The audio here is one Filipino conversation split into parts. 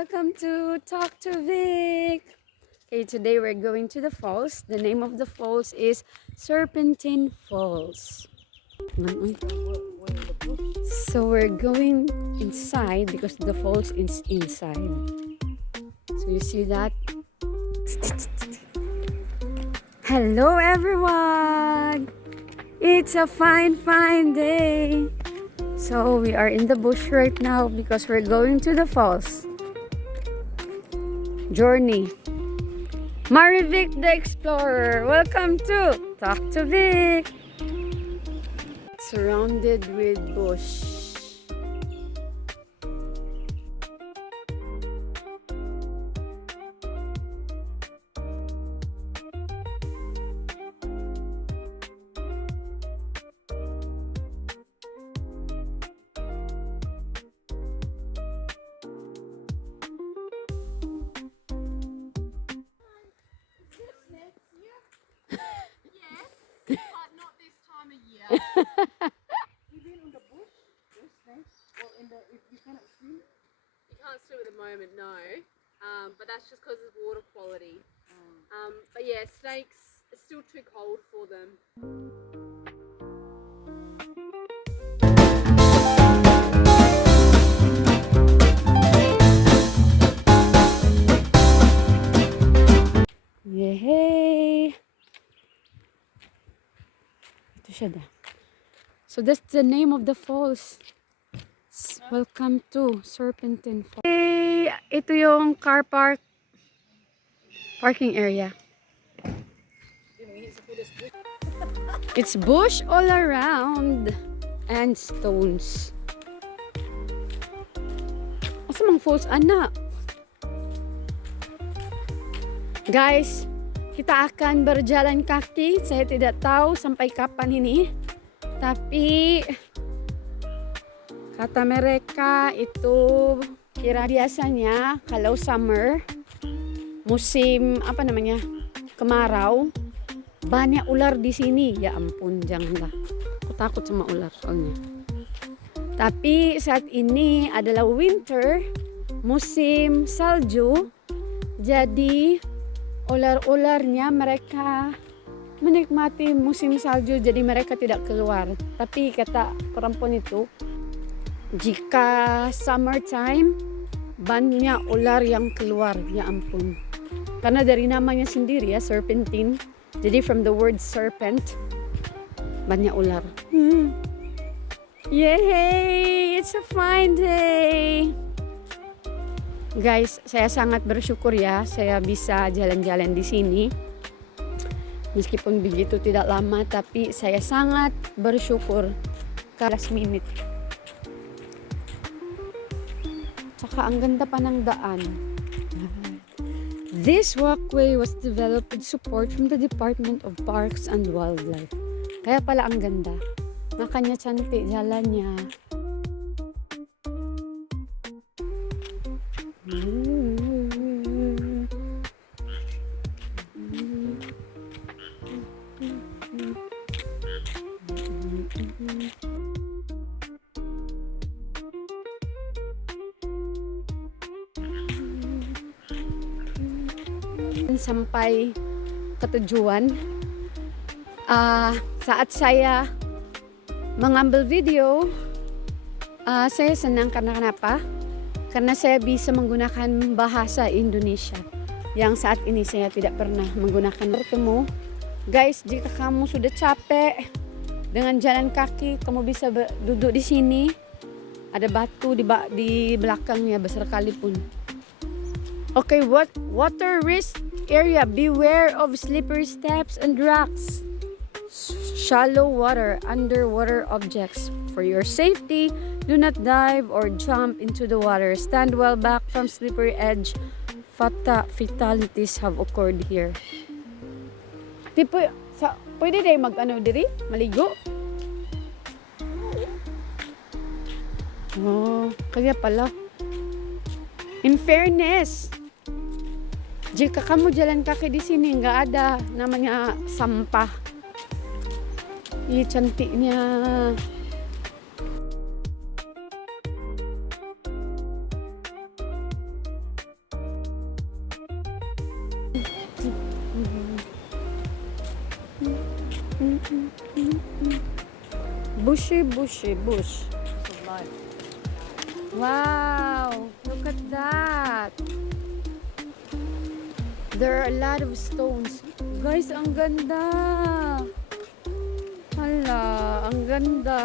welcome to Talk to Vic. Okay, today we're going to the falls. The name of the falls is Serpentine Falls. So we're going inside because the falls is inside. So you see that? Hello everyone! It's a fine day. So we are in the bush right now because we're going to the falls. Journey. Marivic the Explorer. Welcome to Talk to Vic. Surrounded with bush. But not this time of year. Even in the bush, there's snakes, or in the if you cannot swim. You can't swim at the moment, no. But that's just because of water quality. But yeah, snakes, it's still too cold for them. Yay! Ito siya da. So that's the name of the falls. Welcome to Serpentine Falls. Hey, ito yung car parking area. It's bush all around and stones. Asa mang falls ana? Guys, kita akan berjalan kaki. Saya tidak tahu sampai kapan ini. Tapi kata mereka itu kira biasanya kalau summer, musim apa namanya? Kemarau, banyak ular di sini. Ya ampun, janganlah. Aku takut sama ular soalnya. Tapi saat ini adalah winter, musim salju. Jadi ular-ularnya mereka menikmati musim salju, jadi mereka tidak keluar. Tapi kata perempuan itu, jika summertime banyak ular yang keluar. Ya ampun, karena dari namanya sendiri ya, serpentine, jadi from the word serpent, banyak ular. Yay, it's a fine day. Guys, saya sangat bersyukur ya saya bisa jalan-jalan di sini. Meskipun begitu tidak lama, tapi saya sangat bersyukur ke last minute. Tsaka ang ganda pa ng daan. This walkway was developed with support from the Department of Parks and Wildlife. Kaya pala ang ganda. Makanya cantik jalannya. Sampai ke tujuan. Saat saya mengambil video, saya senang karena kenapa? Karena saya bisa menggunakan bahasa Indonesia yang saat ini saya tidak pernah menggunakan. Bertemu, guys, jika kamu sudah capek dengan jalan kaki, kamu bisa duduk di sini. Ada batu di belakangnya besar kali pun. Okay, water risk area. Beware of slippery steps and rocks. Shallow water, underwater objects. For your safety, do not dive or jump into the water. Stand well back from slippery edge. Fatalities have occurred here. Pwede tayo diri? Maligo? Oh, kaya pala. In fairness, jika kamu jalan kaki di sini, nggak ada namanya sampah. Ini cantiknya. Bushy, bushy, bush. So light. Wow, look at that. There are a lot of stones. Guys, ang ganda. Hala, ang ganda.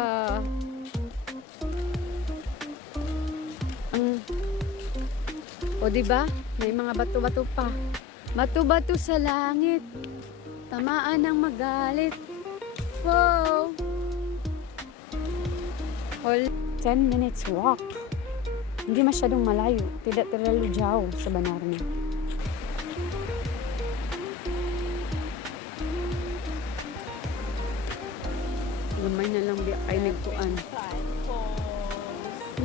Ang O di ba? May mga bato-bato pa. Bato-bato sa langit. Tamaan ng magalit. Wow. 10 minutes walk. Hindi masyadong malayo. Tidak terlalu jauh sebenarnya. Gamay na lang biya ay nagkuan.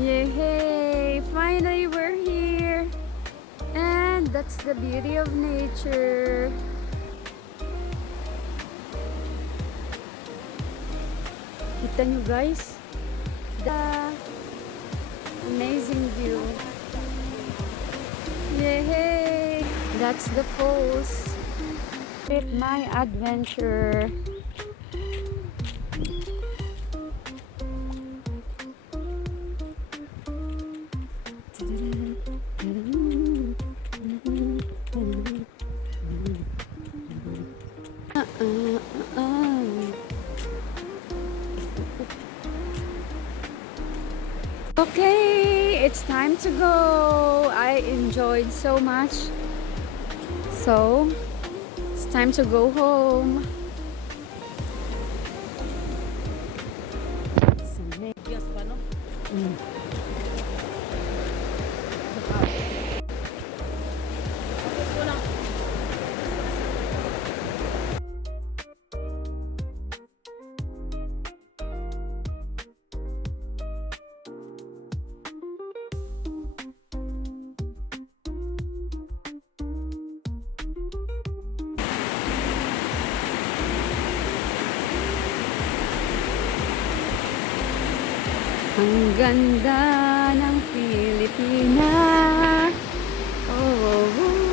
Yay! Finally we're here. And that's the beauty of nature. Kita nyo guys? The amazing view. Yay! That's the falls. With my adventure. Okay, it's time to go. I enjoyed so much. So, it's time to go home. Yes, ba, no? Ang ganda ng Pilipinas. Oh, oh, oh.